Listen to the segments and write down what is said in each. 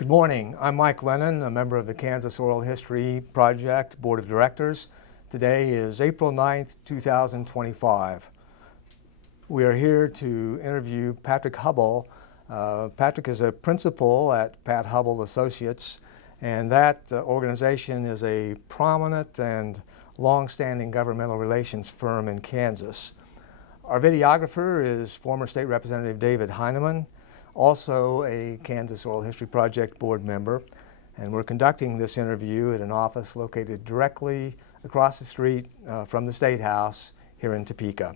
Good morning. I'm Mike Lennen, a member of the Kansas Oral History Project Board of Directors. Today is April 9th, 2025. We are here to interview Patrick Hubbell. Patrick is a principal at Pat Hubbell Associates, and that organization is a prominent and long-standing governmental relations firm in Kansas. Our videographer is former State Representative David Heineman, also a Kansas Oral History Project board member, and we're conducting this interview at an office located directly across the street from the State House here in Topeka.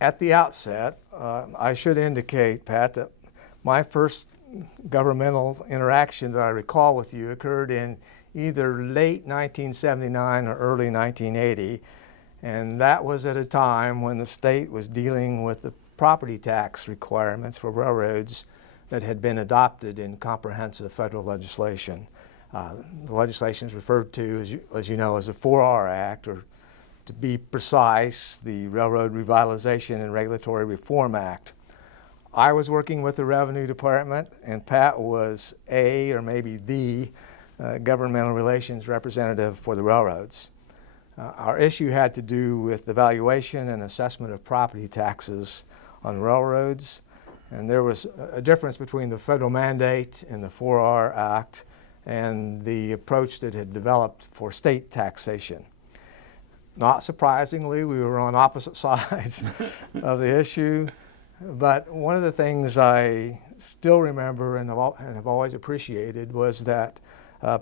At the outset, I should indicate, Pat, that my first governmental interaction that I recall with you occurred in either late 1979 or early 1980, and that was at a time when the state was dealing with the property tax requirements for railroads that had been adopted in comprehensive federal legislation. The legislation is referred to, as you know, as the 4R Act, or to be precise, the Railroad Revitalization and Regulatory Reform Act. I was working with the Revenue Department, and Pat was or maybe the governmental relations representative for the railroads. Our issue had to do with the valuation and assessment of property taxes on railroads, and there was a difference between the federal mandate in the 4R Act and the approach that had developed for state taxation. Not surprisingly, we were on opposite sides of the issue, but one of the things I still remember and have always appreciated was that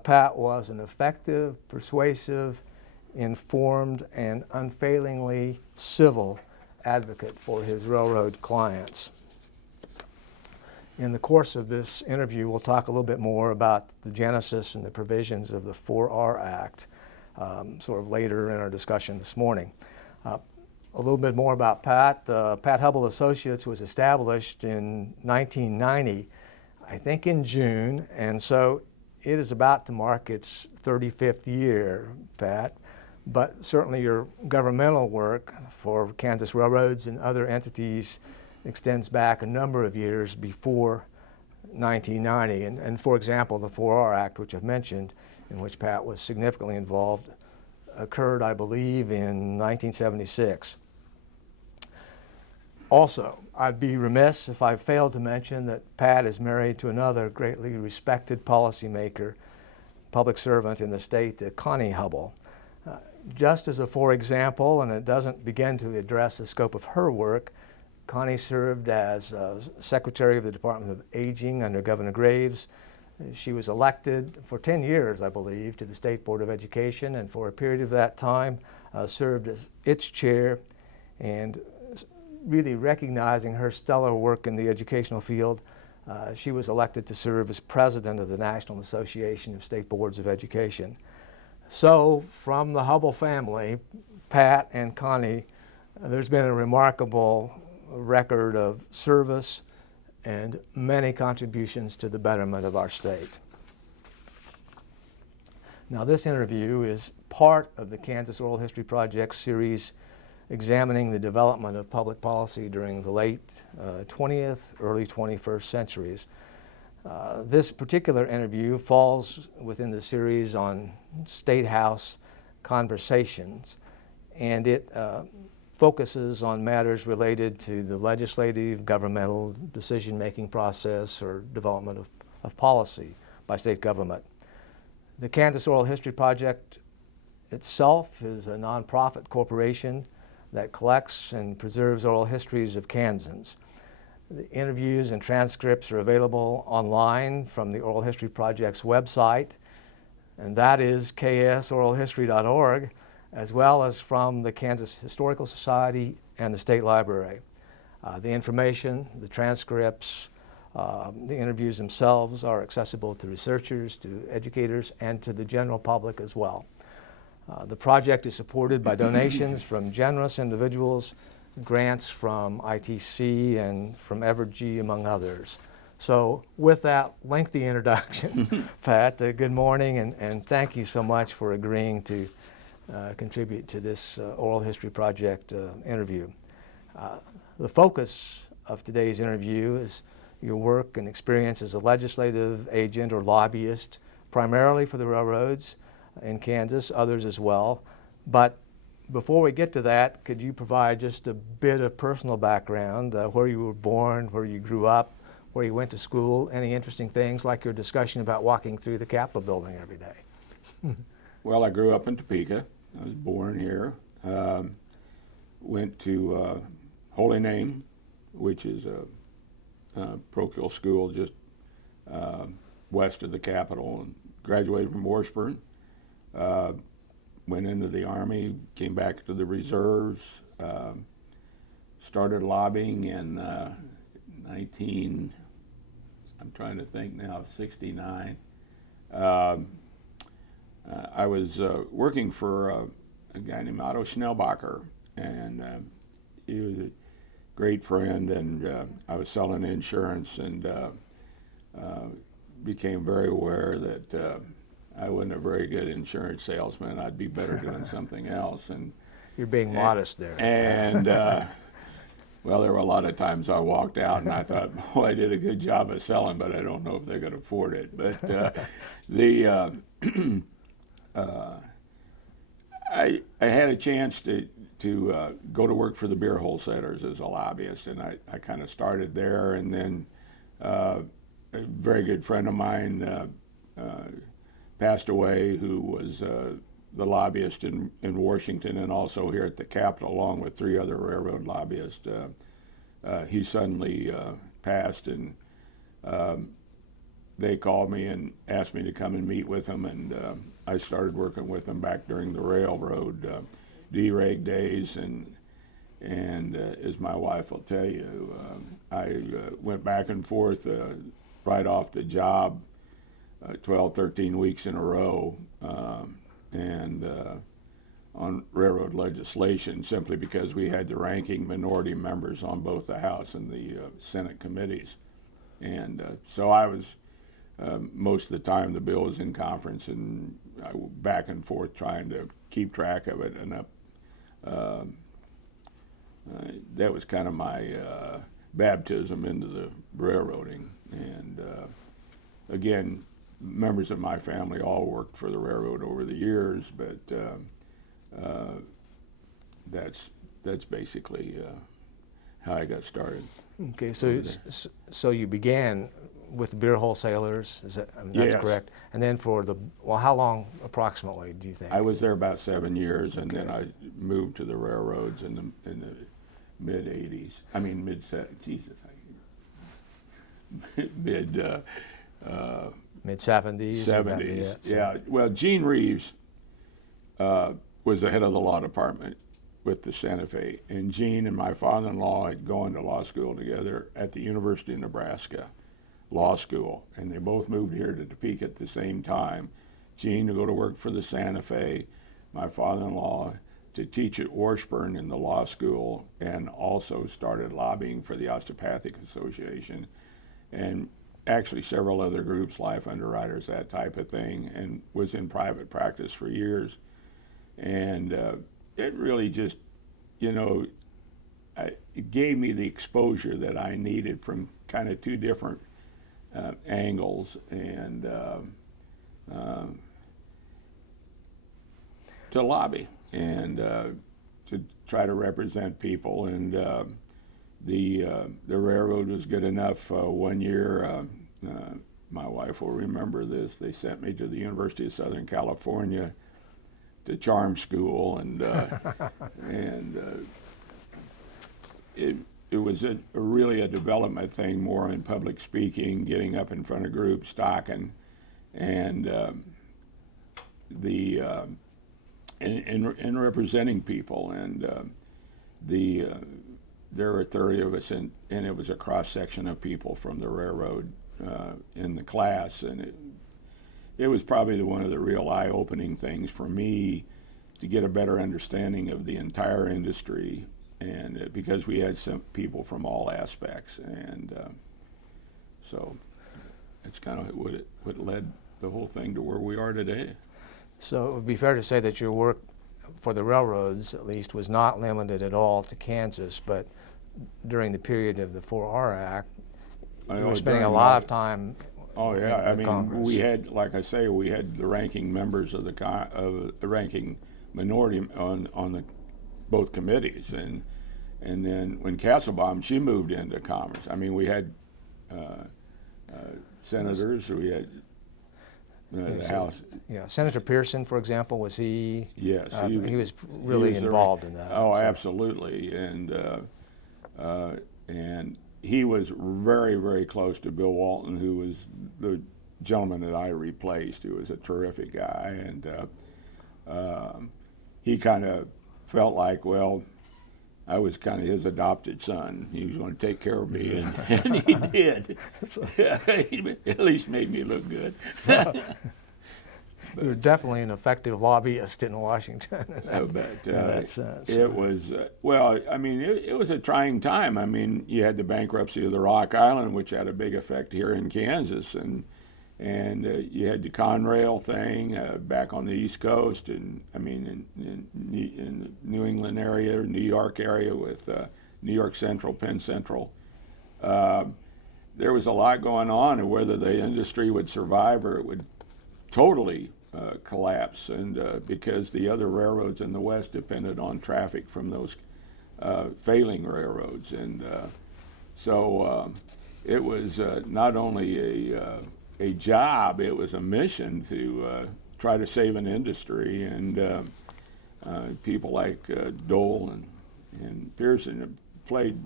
Pat was an effective, persuasive, informed, and unfailingly civil advocate for his railroad clients. In the course of this interview, we'll talk a little bit more about the genesis and the provisions of the 4R Act, sort of later in our discussion this morning. A little bit more about Pat. Pat Hubbell Associates was established in 1990, I think in June, and so it is about to mark its 35th year, Pat. But certainly your governmental work for Kansas railroads and other entities extends back a number of years before 1990. And for example, the 4R Act, which I've mentioned, in which Pat was significantly involved, occurred, I believe, in 1976. Also, I'd be remiss if I failed to mention that Pat is married to another greatly respected policymaker, public servant in the state, Connie Hubbell. Just as a for example, and it doesn't begin to address the scope of her work, Connie served as Secretary of the Department of Aging under Governor Graves. She was elected for 10 years, I believe, to the State Board of Education, and for a period of that time served as its chair. And really recognizing her stellar work in the educational field, she was elected to serve as president of the National Association of State Boards of Education. So from the Hubbell family, Pat and Connie, there's been a remarkable record of service and many contributions to the betterment of our state. Now, this interview is part of the Kansas Oral History Project series examining the development of public policy during the late 20th, early 21st centuries. This particular interview falls within the series on State House conversations, and it focuses on matters related to the legislative, governmental decision-making process or development of policy by state government. The Kansas Oral History Project itself is a nonprofit corporation that collects and preserves oral histories of Kansans. The interviews and transcripts are available online from the Oral History Project's website, and that is ksoralhistory.org, as well as from the Kansas Historical Society and the State Library. The information, the transcripts, the interviews themselves are accessible to researchers, to educators, and to the general public as well. The project is supported by donations from generous individuals, grants from ITC and from Evergy, among others. So with that lengthy introduction, Pat, good morning, and thank you so much for agreeing to contribute to this Oral History Project interview. The focus of today's interview is your work and experience as a legislative agent or lobbyist, primarily for the railroads in Kansas, others as well. But before we get to that, could you provide just a bit of personal background, where you were born, where you grew up, where you went to school, any interesting things like your discussion about walking through the Capitol building every day? Well, I grew up in Topeka. I was born here. Went to Holy Name, which is a parochial school just west of the Capitol, and graduated from Washburn. Went into the Army, came back to the reserves, started lobbying in 69. I was working for a guy named Otto Schnellbacher, and he was a great friend, and I was selling insurance, and became very aware that I wasn't a very good insurance salesman. I'd be better doing something else. And you're being modest there. And well, there were a lot of times I walked out and I thought, oh, I did a good job of selling, but I don't know if they could afford it. But I had a chance to go to work for the beer wholesalers as a lobbyist, and I kind of started there, and then a very good friend of mine passed away, who was the lobbyist in Washington and also here at the Capitol, along with 3 other railroad lobbyists. He suddenly passed, and they called me and asked me to come and meet with him, and I started working with him back during the railroad dereg days, and as my wife will tell you, I went back and forth right off the job 12, 13 weeks in a row, and on railroad legislation, simply because we had the ranking minority members on both the House and the Senate committees. And so I was, most of the time the bill was in conference, and I was back and forth trying to keep track of it, and that was kind of my baptism into the railroading. And again, members of my family all worked for the railroad over the years, but that's basically how I got started. Okay, so you began with the beer wholesalers, is that, that's Yes. correct? And then how long approximately do you think? I was there about 7 years, and then I moved to the railroads in the mid-'80s. I mean, mid-70s. Mid-'70s? 70s, yeah. Well, Gene Reeves was the head of the law department with the Santa Fe, and Gene and my father-in-law had gone to law school together at the University of Nebraska Law School, and they both moved here to Topeka at the same time. Gene to go to work for the Santa Fe, my father-in-law to teach at Washburn in the law school, and also started lobbying for the Osteopathic Association, and actually several other groups, Life Underwriters, that type of thing, and was in private practice for years. And it really just, it gave me the exposure that I needed from kind of 2 different angles, and to lobby and to try to represent people. And the railroad was good enough. One year, my wife will remember this, they sent me to the University of Southern California to charm school, and it was really a development thing, more in public speaking, getting up in front of groups, talking, and in representing people. And there were 30 of us, and it was a cross section of people from the railroad in the class, and it was probably one of the real eye-opening things for me to get a better understanding of the entire industry, and because we had some people from all aspects, and so it's kind of what led the whole thing to where we are today. So it would be fair to say that your work for the railroads, at least, was not limited at all to Kansas, but during the period of the 4R Act, you were spending a lot of time. Oh yeah, I with mean, Congress. we had, like I say, we had the ranking members of of the ranking minority on the both committees, and then when Castlebaum, she moved into Commerce. I mean, we had senators, we had the House. Yeah, Senator Pearson, for example, was he? Yes, he was really involved in that. Oh, so. absolutely, and he was very, very close to Bill Walton, who was the gentleman that I replaced, who was a terrific guy, and he kind of felt like, well, I was kind of his adopted son. He was going to take care of me, and he did. He at least made me look good. You're definitely an effective lobbyist in Washington. But in that sense. It was, well, I mean, it was a trying time. I mean, you had the bankruptcy of the Rock Island, which had a big effect here in Kansas, and you had the Conrail thing back on the East Coast, and I mean, in the New England area, New York area with New York Central, Penn Central. There was a lot going on, and whether the industry would survive or it would totally collapse, and because the other railroads in the West depended on traffic from those failing railroads, and so it was not only a job, it was a mission to try to save an industry, and people like Dole and Pearson played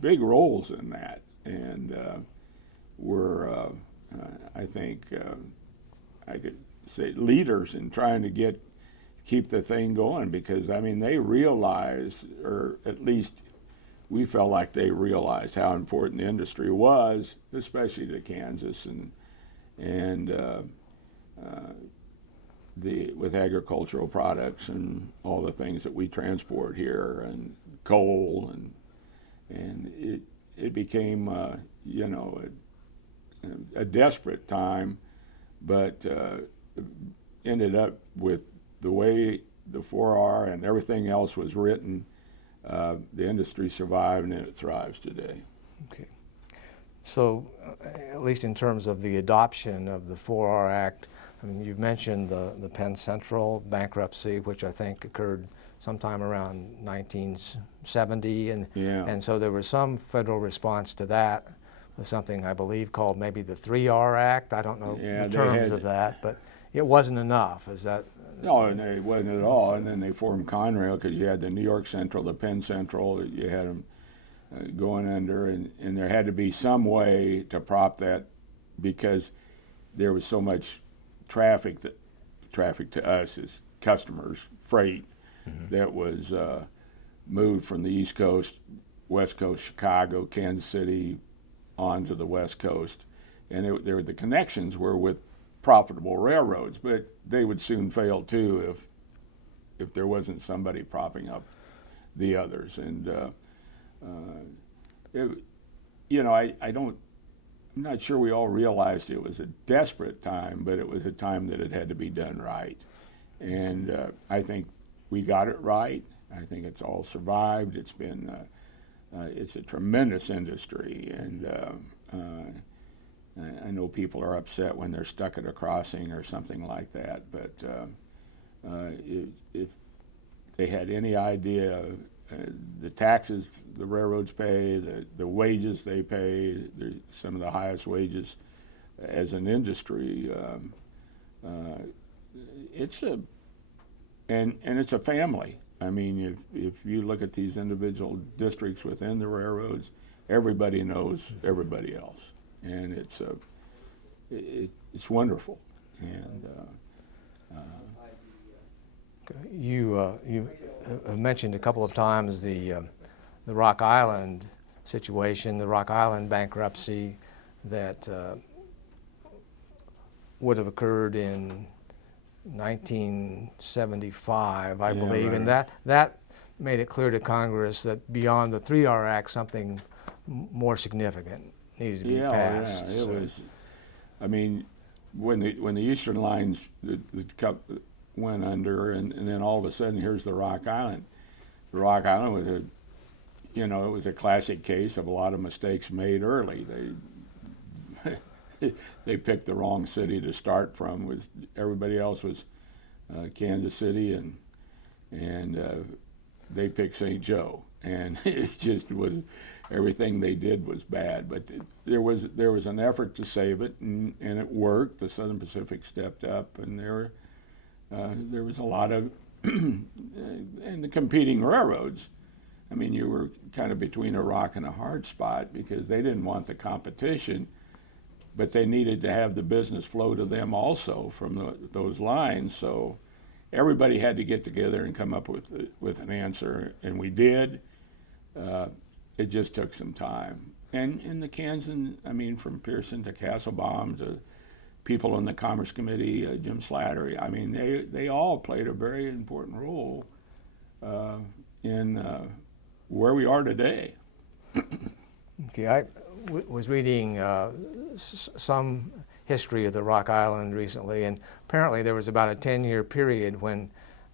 big roles in that, and were, I think, I could say leaders in trying to keep the thing going, because I mean they realized, or at least we felt like they realized how important the industry was, especially to Kansas, and with agricultural products and all the things that we transport here, and coal, and it became you know, a desperate time, but ended up with the way the 4R and everything else was written, the industry survived, and it thrives today. Okay. So, at least in terms of the adoption of the 4R Act, I mean, you've mentioned the Penn Central bankruptcy, which I think occurred sometime around 1970, and so there was some federal response to that, with something I believe called maybe the 3R Act. I don't know the terms of that, but it wasn't enough. Is that? No, it wasn't at all. And then they formed Conrail, because you had the New York Central, the Penn Central, you had them going under, and there had to be some way to prop that, because there was so much traffic to us as customers, freight, that was moved from the East Coast, West Coast, Chicago, Kansas City, onto the West Coast, and the connections were with profitable railroads, but they would soon fail too if there wasn't somebody propping up the others. And you know, I'm not sure we all realized it was a desperate time, but it was a time that it had to be done right, and I think we got it right. I think it's all survived. It's been it's a tremendous industry, and I know people are upset when they're stuck at a crossing or something like that, but if they had any idea the taxes the railroads pay, the wages they pay, some of the highest wages as an industry, it's a family. I mean, if you look at these individual districts within the railroads, everybody knows everybody else, and it's wonderful. And you mentioned a couple of times the Rock Island situation, the Rock Island bankruptcy that would have occurred in 1975, I believe, and that made it clear to Congress that beyond the 3R Act, something more significant needed to be passed. Yeah, it was. I mean, when the Eastern lines the cup went under, and then all of a sudden here's the Rock Island. The Rock Island was it was a classic case of a lot of mistakes made early. they picked the wrong city to start from. Was everybody else was Kansas City, and they picked St. Joe, and it just was, everything they did was bad. But there was an effort to save it, and it worked. The Southern Pacific stepped up, and there was a lot of and the competing railroads. I mean, you were kind of between a rock and a hard spot because they didn't want the competition, but they needed to have the business flow to them also from those lines. So everybody had to get together and come up with an answer, and we did. It just took some time. And in the Kansas, I mean, from Pearson to Castlebaum to people on the Commerce Committee, Jim Slattery, I mean, they all played a very important role in where we are today. Okay, I was reading some history of the Rock Island recently, and apparently there was about a 10-year period when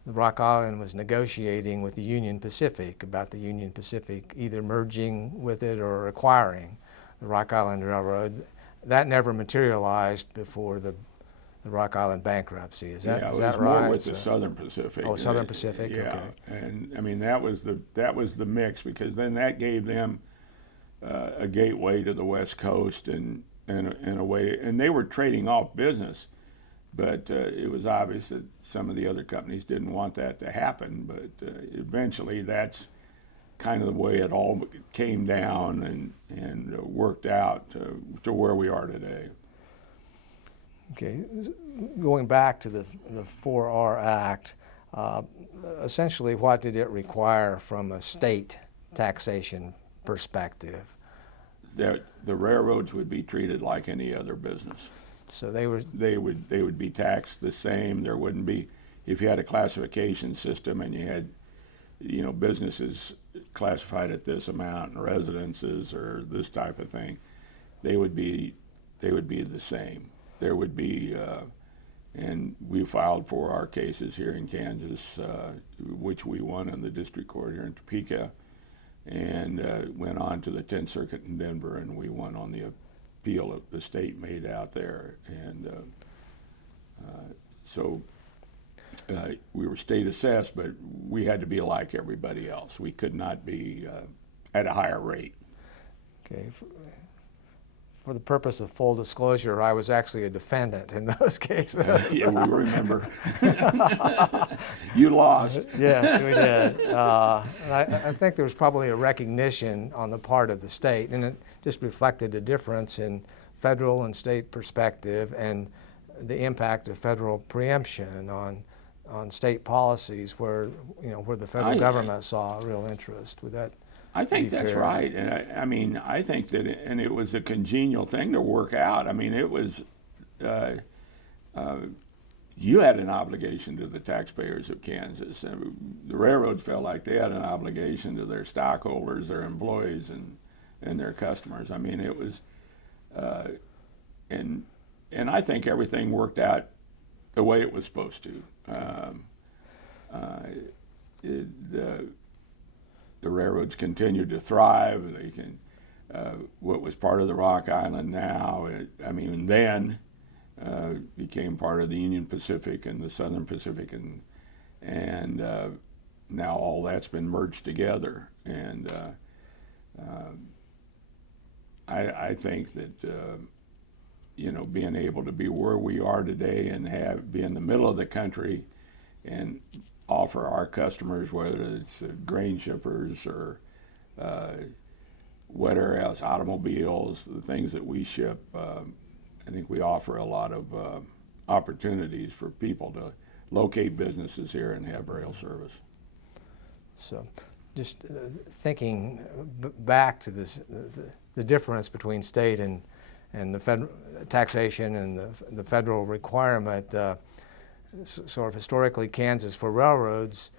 the Rock Island was negotiating with the Union Pacific about the Union Pacific either merging with it or acquiring the Rock Island Railroad. That never materialized before the Rock Island bankruptcy. Is that right? Yeah, it was more with the Southern Pacific. Oh, Southern Pacific. Yeah, okay. and I mean that was the mix, because then that gave them a gateway to the West Coast and in a way, and they were trading off business, but it was obvious that some of the other companies didn't want that to happen. But eventually, that's kind of the way it all came down and worked out to where we are today. Okay, going back to the 4R Act, essentially what did it require from a state taxation perspective? That the railroads would be treated like any other business. So they would be taxed the same. There wouldn't be, if you had a classification system and you had, businesses classified at this amount and residences or this type of thing, they would be the same. There would be, and we filed for our cases here in Kansas, which we won in the district court here in Topeka, and went on to the 10th Circuit in Denver, and we won on the appeal that the state made out there. And so we were state assessed, but we had to be like everybody else. We could not be at a higher rate. Okay. For the purpose of full disclosure, I was actually a defendant in those cases. Yeah, we remember. You lost. Yes, we did. And I think there was probably a recognition on the part of the state, and it just reflected a difference in federal and state perspective and the impact of federal preemption on state policies where the federal government saw a real interest. Would that I think that's fair? right, and I mean, I think that, and it was a congenial thing to work out. I mean, it was, you had an obligation to the taxpayers of Kansas, and the railroads felt like they had an obligation to their stockholders, their employees, and their customers. I mean, it was, and I think everything worked out the way it was supposed to. The railroads continued to thrive. They can, what was part of the Rock Island now, then became part of the Union Pacific and the Southern Pacific, and now all that's been merged together. And I think that being able to be where we are today and be in the middle of the country and offer our customers, whether it's grain shippers or whatever else, automobiles, the things that we ship, I think we offer a lot of opportunities for people to locate businesses here and have rail service. So just thinking back to this, the difference between state and the federal taxation and the federal requirement, sort of historically, Kansas for railroads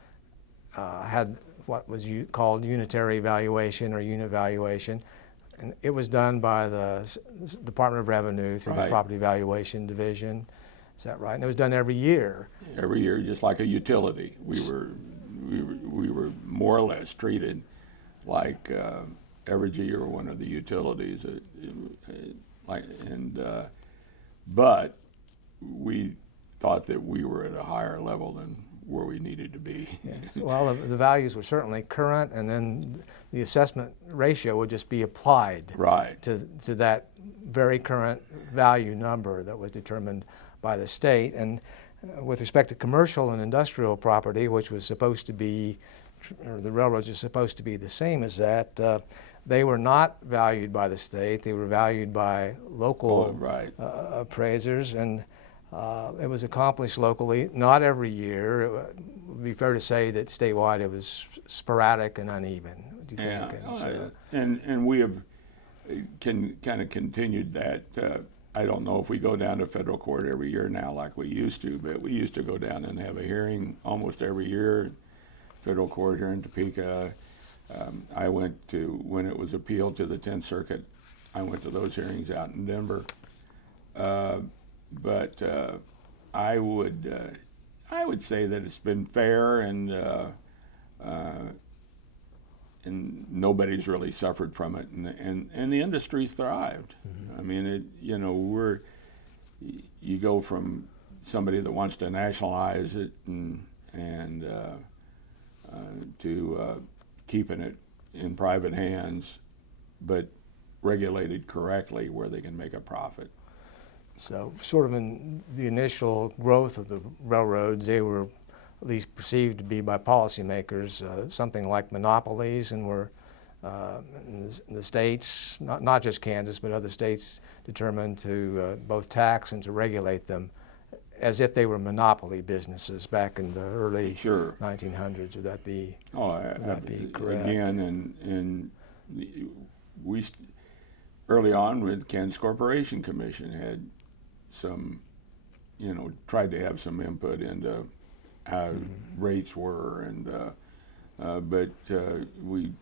had what was called unitary valuation or unit valuation, and it was done by the Department of Revenue through the Property Valuation Division. Is that right? And it was done every year. Every year, just like a utility. We were more or less treated like Evergy or one of the utilities. but we thought that we were at a higher level than where we needed to be. Yes. Well, the values were certainly current, and then the assessment ratio would just be applied Right. to that very current value number that was determined by the state. And with respect to commercial and industrial property, which was supposed to be, or the railroads are supposed to be the same as that, they were not valued by the state. They were valued by local Right. appraisers, and it was accomplished locally, not every year. It would be fair to say that statewide it was sporadic and uneven. Do you Yeah. think? And so, And we have kind of continued that. I don't know if we go down to federal court every year now like we used to, but we used to go down and have a hearing almost every year, federal court here in Topeka. I went to, when it was appealed to the 10th Circuit, I went to those hearings out in Denver. But I would say that it's been fair, and nobody's really suffered from it, and the industry's thrived. Mm-hmm. I mean, you go from somebody that wants to nationalize it and to keeping it in private hands, but regulated correctly where they can make a profit. So sort of in the initial growth of the railroads, they were at least perceived to be by policymakers something like monopolies, and were in the states, not just Kansas, but other states determined to both tax and to regulate them as if they were monopoly businesses back in the early Sure. 1900s. Would that be, would that be correct? Again, we early on with Kansas Corporation Commission had some, tried to have some input into how rates were, and but we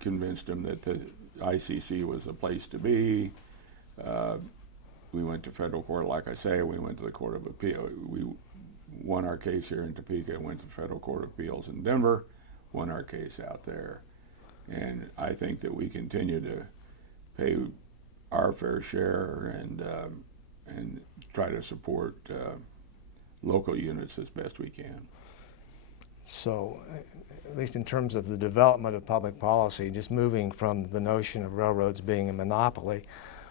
convinced them that the ICC was the place to be. We went to federal court, like I say. We went to the Court of Appeal. We won our case here in Topeka, went to federal Court of Appeals in Denver, won our case out there. And I think that we continue to pay our fair share and try to support local units as best we can. So, at least in terms of the development of public policy, just moving from the notion of railroads being a monopoly,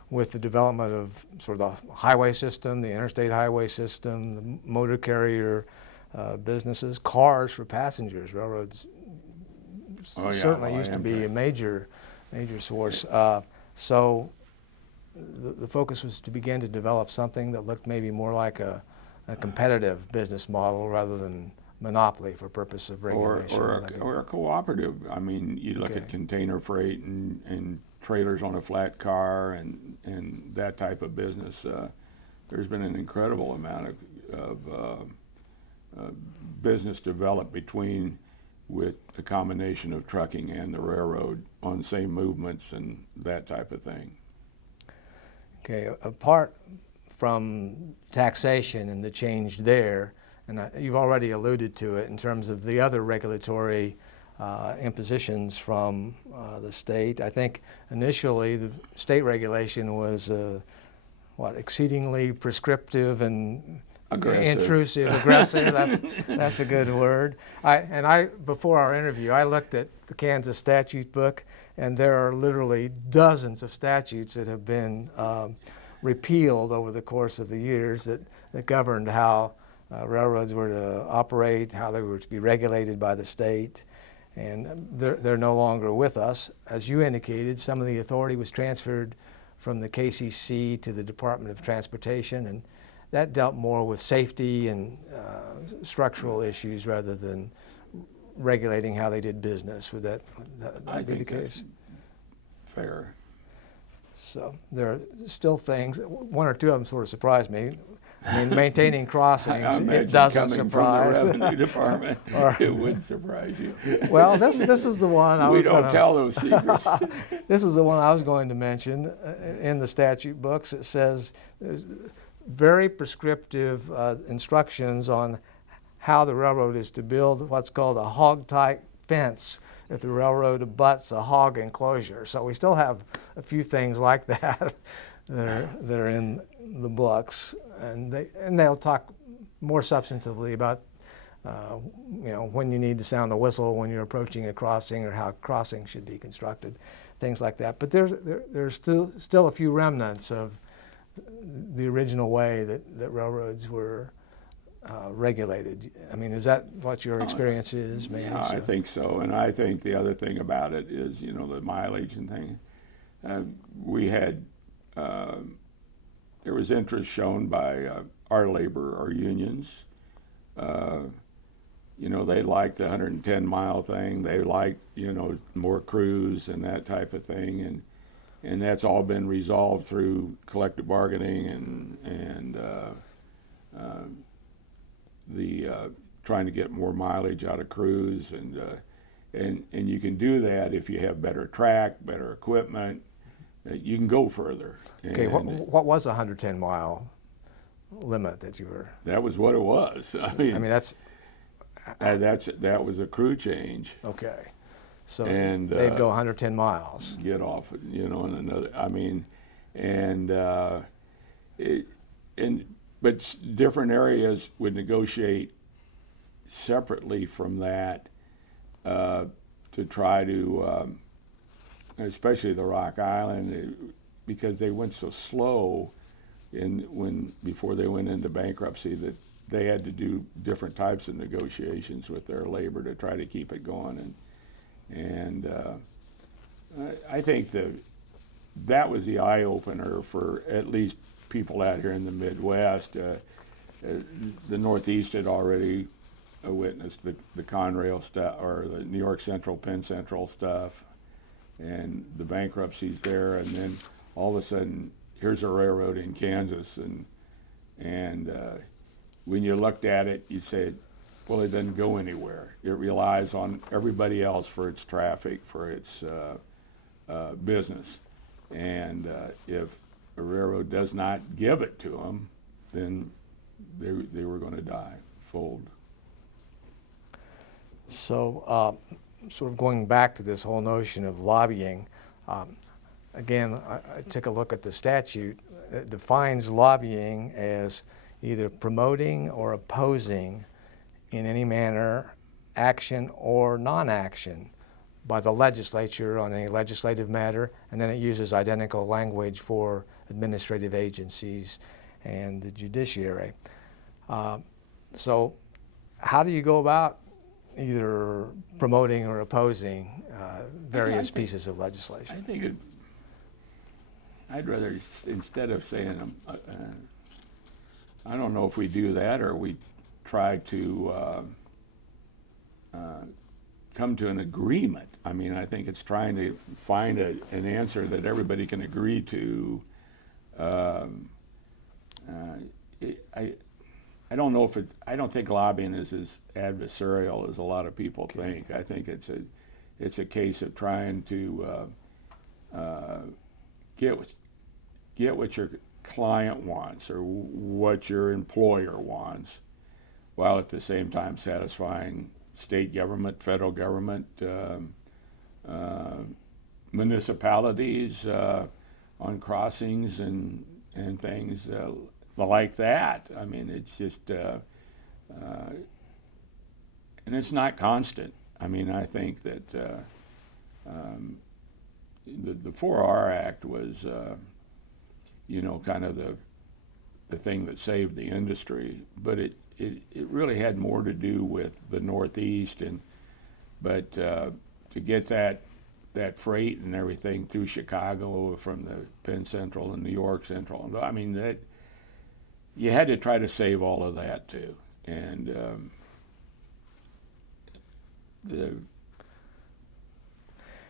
with the development of sort of the highway system, the interstate highway system, the motor carrier businesses, cars for passengers, railroads certainly used to be a major source. So the focus was to begin to develop something that looked maybe more like a competitive business model rather than monopoly for purpose of regulation. Or a cooperative. I mean, you look at container freight and trailers on a flat car and that type of business. There's been an incredible amount of business developed with the combination of trucking and the railroad on the same movements and that type of thing. Okay, apart from taxation and the change there, and you've already alluded to it in terms of the other regulatory impositions from the state. I think initially the state regulation was exceedingly prescriptive and aggressive. Intrusive, aggressive. That's a good word. Before our interview, I looked at the Kansas statute book, and there are literally dozens of statutes that have been repealed over the course of the years that governed how railroads were to operate, how they were to be regulated by the state. And they're no longer with us. As you indicated, some of the authority was transferred from the KCC to the Department of Transportation, and that dealt more with safety and structural issues rather than regulating how they did business. Would that be the case? Fair. So there are still things, one or two of them sort of surprised me. I mean, maintaining crossings, it doesn't surprise. From the Revenue Department, it would surprise you. Well, this is the one I was We don't tell those secrets. This is the one I was going to mention. In the statute books, it says there's very prescriptive instructions on how the railroad is to build what's called a hog-type fence if the railroad abuts a hog enclosure. So we still have a few things like that. that are in the books, and they'll talk more substantively about when you need to sound the whistle when you're approaching a crossing, or how crossing should be constructed, things like that. But there's still a few remnants of the original way that railroads were regulated. I mean, is that what your experience is? Maybe? Yeah, I think so. And I think the other thing about it is, the mileage and thing. We had, there was interest shown by our labor, our unions. They liked the 110-mile thing. They liked, more crews and that type of thing. And that's all been resolved through collective bargaining and the trying to get more mileage out of crews, and you can do that if you have better track, better equipment. You can go further. Okay, what was a 110-mile limit that you were? That was what it was. I mean that was a crew change. Okay, so and they'd go 110 miles. Get off, in another. I mean, but different areas would negotiate separately from that to try to, especially the Rock Island, because they went so slow before they went into bankruptcy, that they had to do different types of negotiations with their labor to try to keep it going. And I think that was the eye opener for at least people out here in the Midwest. The Northeast had already witnessed the Conrail stuff, or the New York Central, Penn Central stuff, and the bankruptcies there. And then all of a sudden, here's a railroad in Kansas, and when you looked at it, you said, well, it doesn't go anywhere. It relies on everybody else for its traffic, for its business. And if a railroad does not give it to them, then they were going to die, fold. So sort of going back to this whole notion of lobbying, again, I took a look at the statute. It defines lobbying as either promoting or opposing in any manner action or non-action by the legislature on any legislative matter, and then it uses identical language for administrative agencies and the judiciary. So how do you go about either promoting or opposing various pieces of legislation? I think I'd rather, instead of saying, I don't know if we do that, or we try to come to an agreement. I mean, I think it's trying to find an answer that everybody can agree to. I don't know if I don't think lobbying is as adversarial as a lot of people think. I think it's a case of trying to get what your client wants or what your employer wants, while at the same time satisfying state government, federal government, municipalities on crossings and things like that. I mean, it's just, and it's not constant. I mean, I think that the 4R Act was, kind of the thing that saved the industry, but it really had more to do with the Northeast, but to get that freight and everything through Chicago from the Penn Central and New York Central, I mean, that you had to try to save all of that too. And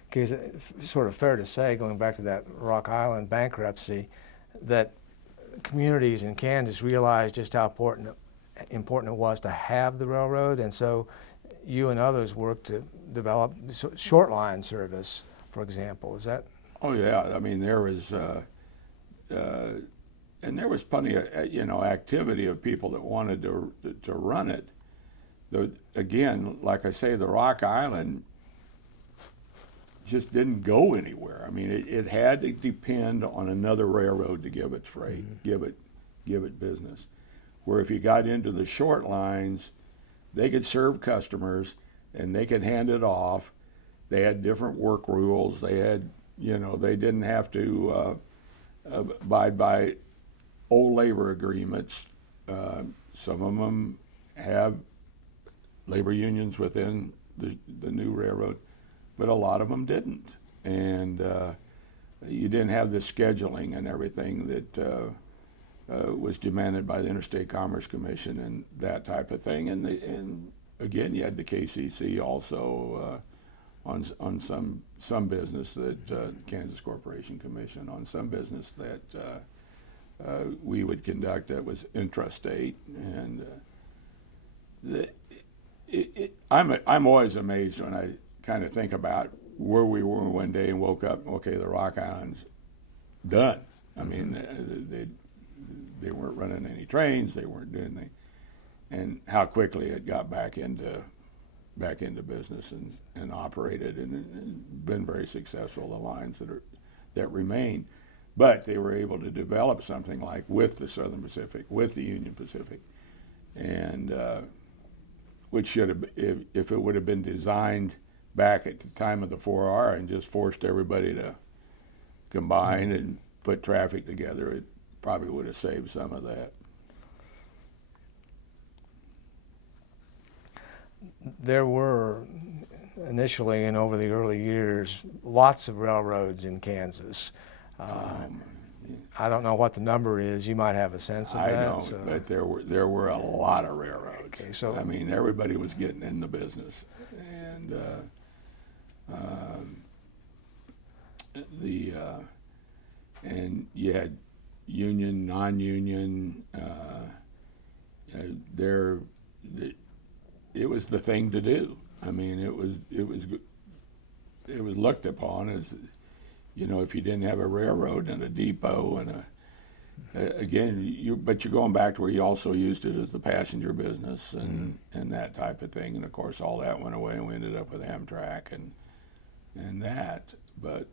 Okay, is it sort of fair to say, going back to that Rock Island bankruptcy, that communities in Kansas realized just how important it was to have the railroad, and so you and others worked to develop short line service, for example? Is that? Oh yeah, I mean there was, and there was plenty of activity of people that wanted to run it. Again, like I say, the Rock Island just didn't go anywhere. I mean, it had to depend on another railroad to give it freight, give it business. Where if you got into the short lines, they could serve customers and they could hand it off. They had different work rules. They had, they didn't have to abide by old labor agreements. Some of them have labor unions within the new railroad, but a lot of them didn't. And you didn't have the scheduling and everything that was demanded by the Interstate Commerce Commission and that type of thing. And again, you had the KCC also on some business that Kansas Corporation Commission on some business that we would conduct that was intrastate. And I'm always amazed when I kind of think about where we were one day and woke up. Okay, the Rock Island's done. I mean, they weren't running any trains. They weren't doing anything, and how quickly it got back into business and operated and been very successful. The lines that remain, but they were able to develop something like with the Southern Pacific, with the Union Pacific, and which should have, if it would have been designed back at the time of the 4R and just forced everybody to combine and put traffic together, it probably would have saved some of that. There were initially and over the early years lots of railroads in Kansas. I don't know what the number is. You might have a sense of that. I don't, but there were a lot of railroads. Okay, so I mean, everybody was getting in the business, and and you had union, non-union. It was the thing to do. I mean, it was looked upon as, if you didn't have a railroad and a depot and but you're going back to where you also used it as the passenger business and that type of thing. And of course, all that went away, and we ended up with Amtrak and that. But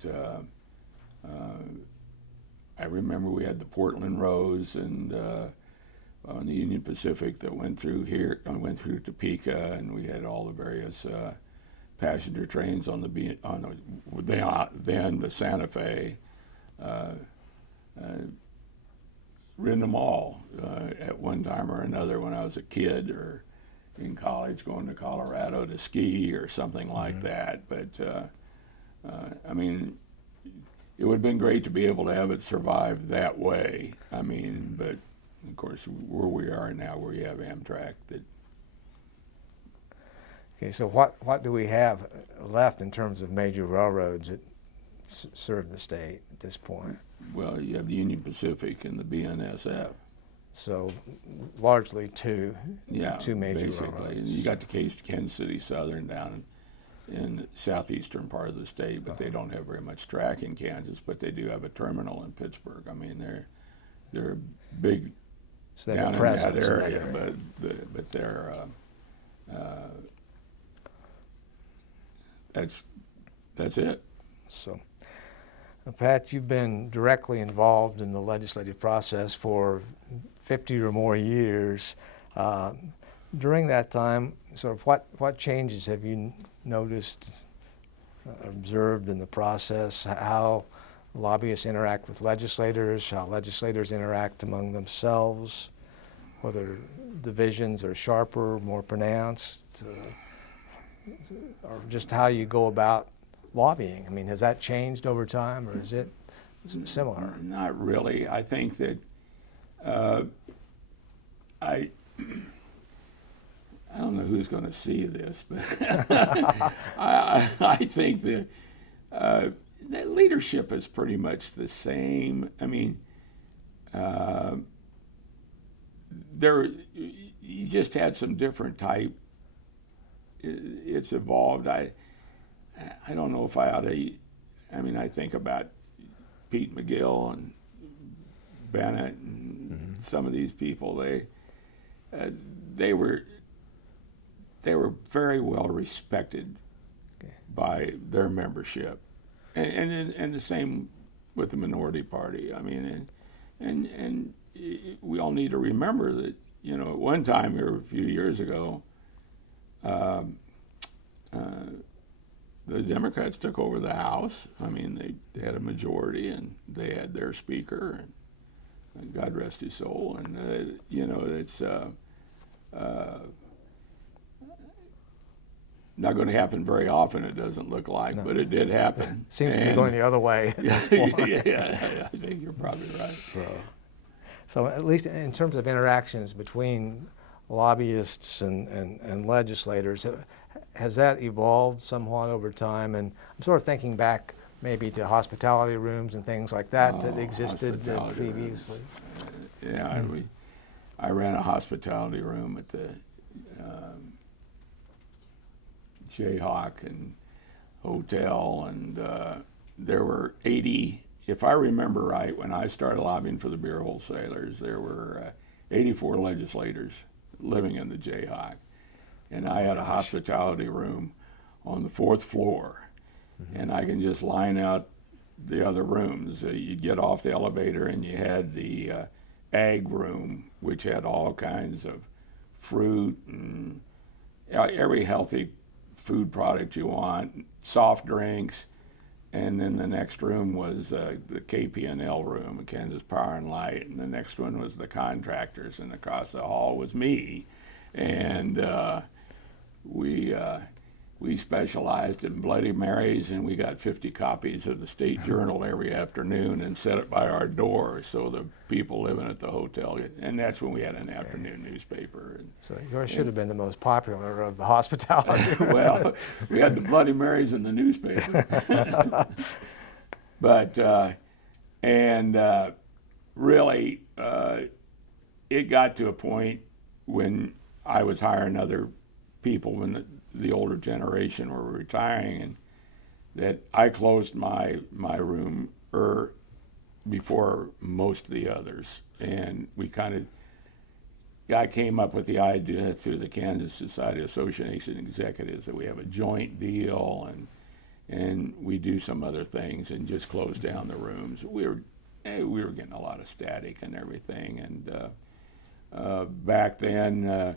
I remember we had the Portland Rose and on the Union Pacific that went through Topeka, and we had all the various passenger trains on the Santa Fe. Ridden them all at one time or another when I was a kid or in college going to Colorado to ski or something like that. But I mean, it would have been great to be able to have it survive that way. I mean, but of course, where we are now, where you have Amtrak, that. Okay, so what do we have left in terms of major railroads that serve the state at this point? Well, you have the Union Pacific and the BNSF. So largely two major basically. railroads. And you got the Kansas City Southern down in the southeastern part of the state, but they don't have very much track in Kansas, but they do have a terminal in Pittsburgh. I mean, they're big So they down have in a that presence area, but they're that's it. So, Pat, you've been directly involved in the legislative process for 50 or more years. During that time, sort of what changes have you noticed, observed in the process? How lobbyists interact with legislators, how legislators interact among themselves, whether divisions are sharper, more pronounced, or just how you go about lobbying. I mean, has that changed over time, or is it similar? Not really. I think that I don't know who's going to see this, but I think that leadership is pretty much the same. I mean, you just had some different type. It's evolved. I don't know if I ought to. I mean, I think about Pete McGill and Bennett and some of these people. They were very well respected by their membership, and the same with the minority party. I mean, and we all need to remember that, you know, at one time here a few years ago, the Democrats took over the House. I mean, they had a majority, and they had their speaker, and God rest his soul. And you know, it's not going to happen very often. It doesn't look like, but it did happen. Seems to be going the other way at this point. Yeah, I think you're probably right. So at least in terms of interactions between lobbyists and legislators, has that evolved somewhat over time? And I'm sort of thinking back maybe to hospitality rooms and things like that that existed previously. Yeah, I ran a hospitality room at the Jayhawk and Hotel, and there were 80, if I remember right, when I started lobbying for the beer wholesalers, there were 84 legislators living in the Jayhawk. And I had a hospitality room on the 4th floor. And I can just line out the other rooms. You'd get off the elevator and you had the ag room, which had all kinds of fruit and every healthy food product you want, soft drinks. And then the next room was the KP&L room, Kansas Power and Light, and the next one was the contractors, and across the hall was me. And we specialized in Bloody Marys, and we got 50 copies of the State Journal every afternoon and set it by our door so the people living at the hotel, and that's when we had an afternoon newspaper. So yours should have been the most popular of the hospitality. Well, we had the Bloody Marys in the newspaper. But, really, it got to a point when I was hiring other people, when the older generation were retiring, and that I closed my room before most of the others. And I came up with the idea through the Kansas Society of Association Executives that we have a joint deal, and we do some other things and just close down the rooms. We were getting a lot of static and everything, and back then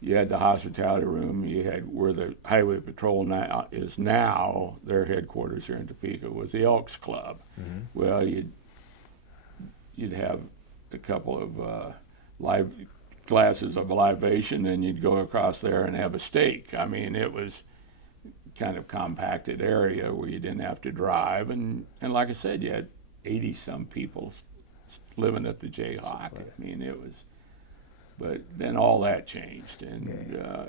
you had the hospitality room. You had where the Highway Patrol is now. Their headquarters here in Topeka was the Elks Club. Mm-hmm. Well, you'd have a couple of live glasses of libation, and you'd go across there and have a steak. I mean, it was kind of compacted area where you didn't have to drive, and like I said, you had 80-some people living at the Jayhawk. I mean, it was. But then all that changed, and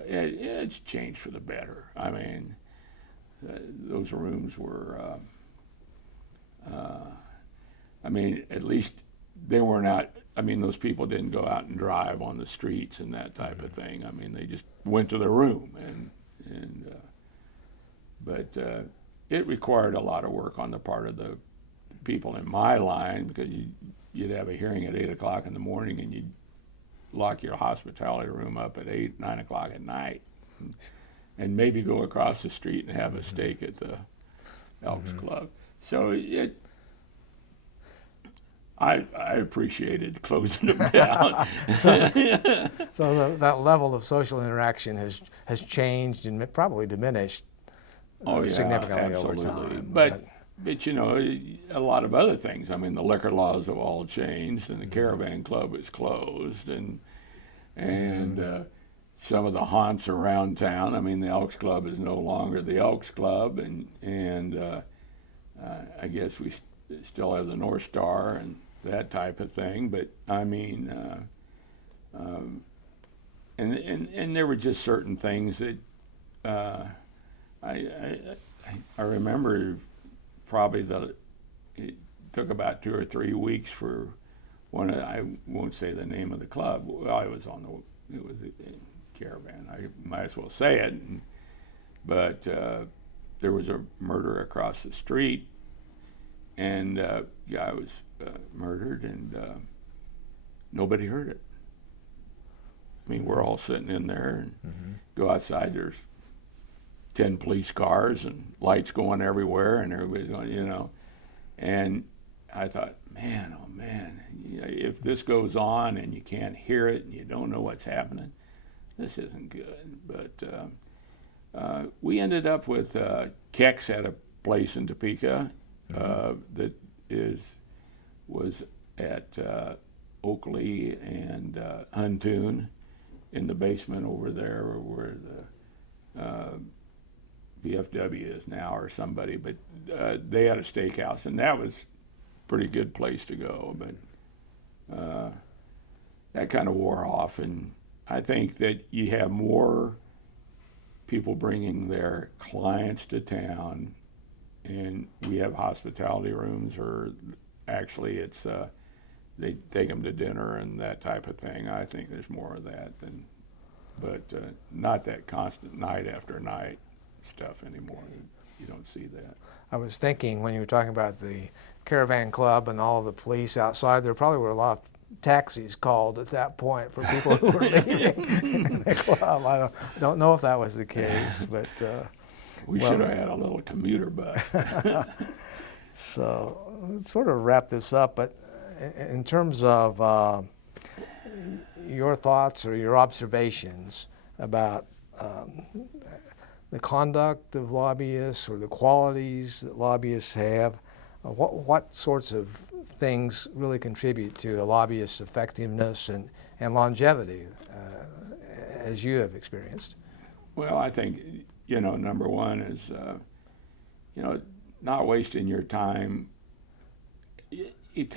it's changed for the better. I mean, those rooms were, I mean, at least they were not, I mean, those people didn't go out and drive on the streets and that type of thing. I mean, they just went to their room, but it required a lot of work on the part of the people in my line, because you'd have a hearing at 8 o'clock in the morning, and you'd lock your hospitality room up at 8, 9 o'clock at night, and maybe go across the street and have a steak at the Elks Club. So I appreciated closing them down. So that level of social interaction has changed and probably diminished significantly absolutely. over time. But you know, a lot of other things. I mean, the liquor laws have all changed, and the Caravan Club is closed, and some of the haunts around town. I mean, the Elks Club is no longer the Elks Club, and I guess we still have the North Star and that type of thing. But I mean, and there were just certain things that I remember. Probably it took about 2 or 3 weeks for one. I won't say the name of the club. Well, it was a Caravan. I might as well say it. But there was a murder across the street, and a guy was murdered, and nobody heard it. I mean, we're all sitting in there, and go outside. There's 10 police cars and lights going everywhere and everybody's going, you know. And I thought, man, oh man, if this goes on and you can't hear it and you don't know what's happening, this isn't good. But we ended up with Kex at a place in Topeka that was at Oakley and Huntoon in the basement over there where the VFW is now or somebody, but they had a steakhouse, and that was a pretty good place to go, but that kind of wore off, and I think that you have more people bringing their clients to town, and we have hospitality rooms, or actually it's they take them to dinner and that type of thing. I think there's more of that but not that constant night after night stuff anymore. You don't see that. I was thinking when you were talking about the Caravan Club and all of the police outside, there probably were a lot of taxis called at that point for people who were leaving the club. I don't know if that was the case, but we should have had a little commuter bus. So let's sort of wrap this up, but in terms of your thoughts or your observations about the conduct of lobbyists or the qualities that lobbyists have, what sorts of things really contribute to a lobbyist's effectiveness and longevity as you have experienced? Well, I think, number one is, not wasting your time. It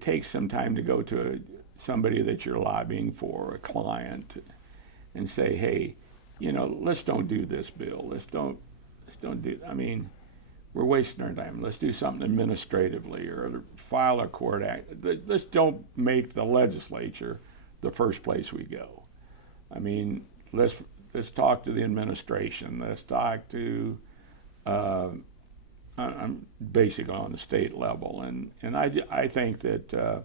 takes some time to go to somebody that you're lobbying for, a client, and say, hey, let's don't do this bill. Let's don't do. I mean, we're wasting our time. Let's do something administratively or file a court act. Let's don't make the legislature the first place we go. I mean, let's talk to the administration. Let's talk to I'm basically on the state level, and I think that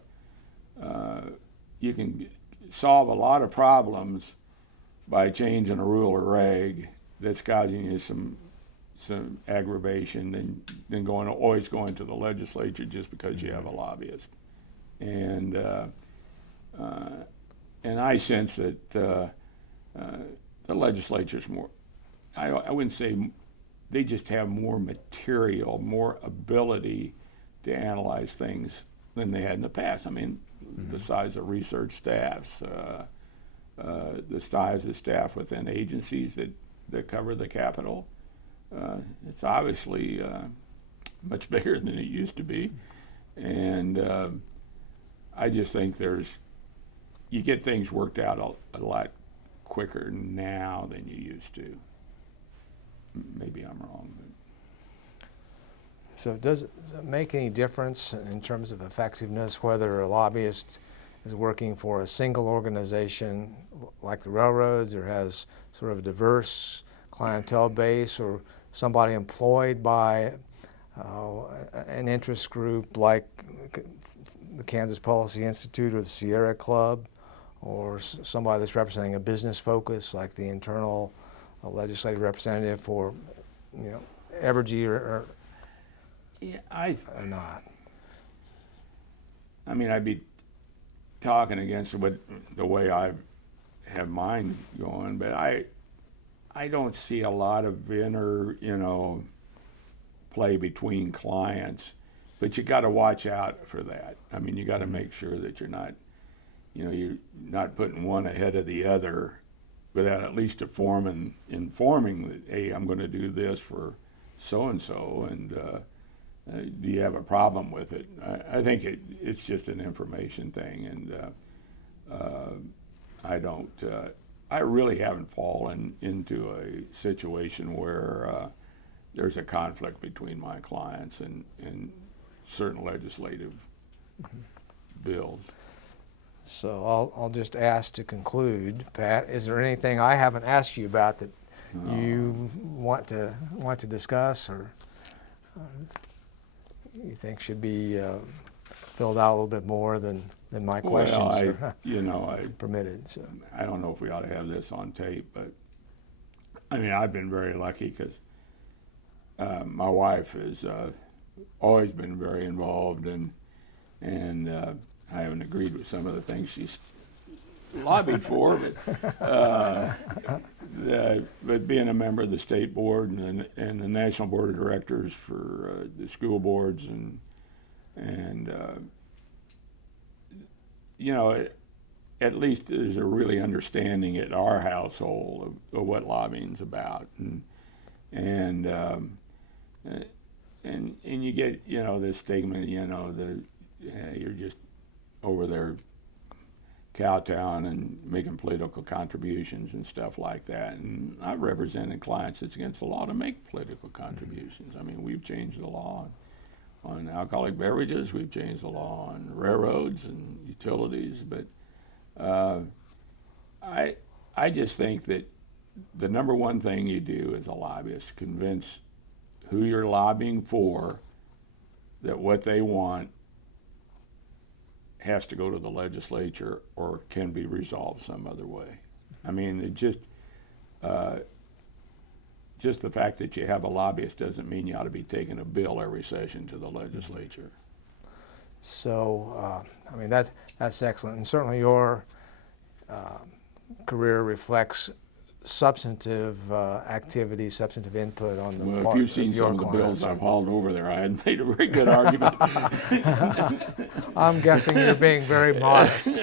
you can solve a lot of problems by changing a rule or reg that's causing you some aggravation than always going to the legislature just because you have a lobbyist. And I sense that the legislature's more, I wouldn't say, they just have more material, more ability to analyze things than they had in the past. I mean, the size of research staffs, the size of staff within agencies that cover the Capitol. It's obviously much bigger than it used to be. And I just think you get things worked out a lot quicker now than you used to. Maybe I'm wrong. So does it make any difference in terms of effectiveness whether a lobbyist is working for a single organization like the railroads or has sort of a diverse clientele base, or somebody employed by an interest group like the Kansas Policy Institute or the Sierra Club, or somebody that's representing a business focus like the internal legislative representative for, Evergy or not? I mean, I'd be talking against the way I have mine going, but I don't see a lot of play between clients, but you got to watch out for that. I mean, you got to make sure that you're not putting one ahead of the other without at least informing that, hey, I'm going to do this for so-and-so, and do you have a problem with it? I think it's just an information thing, and I really haven't fallen into a situation where there's a conflict between my clients and certain legislative bills. So I'll just ask to conclude, Pat, is there anything I haven't asked you about that you want to discuss, or you think should be filled out a little bit more than my questions I permitted? So I don't know if we ought to have this on tape, but I mean, I've been very lucky because my wife has always been very involved, and I haven't agreed with some of the things she's lobbied for, but being a member of the state board and the national board of directors for the school boards and you know, at least there's a really understanding at our household of what lobbying's about, and you get, you know, this stigma, you know, you're just over there Cowtown and making political contributions and stuff like that. And I've represented clients that's against the law to make political contributions. I mean, we've changed the law on alcoholic beverages, we've changed the law on railroads and utilities, but I just think that the number one thing you do as a lobbyist, convince who you're lobbying for that what they want has to go to the legislature or can be resolved some other way. I mean, it just the fact that you have a lobbyist doesn't mean you ought to be taking a bill every session to the legislature. So, I mean, that's excellent, and certainly your career reflects substantive activity, substantive input on the Well, part if you've seen of your some of the bills clients. I've hauled over there, I had made a very good argument. I'm guessing you're being very modest.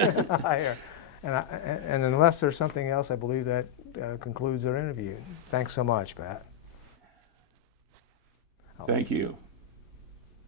And unless there's something else, I believe that concludes our interview. Thanks so much, Pat. Thank you.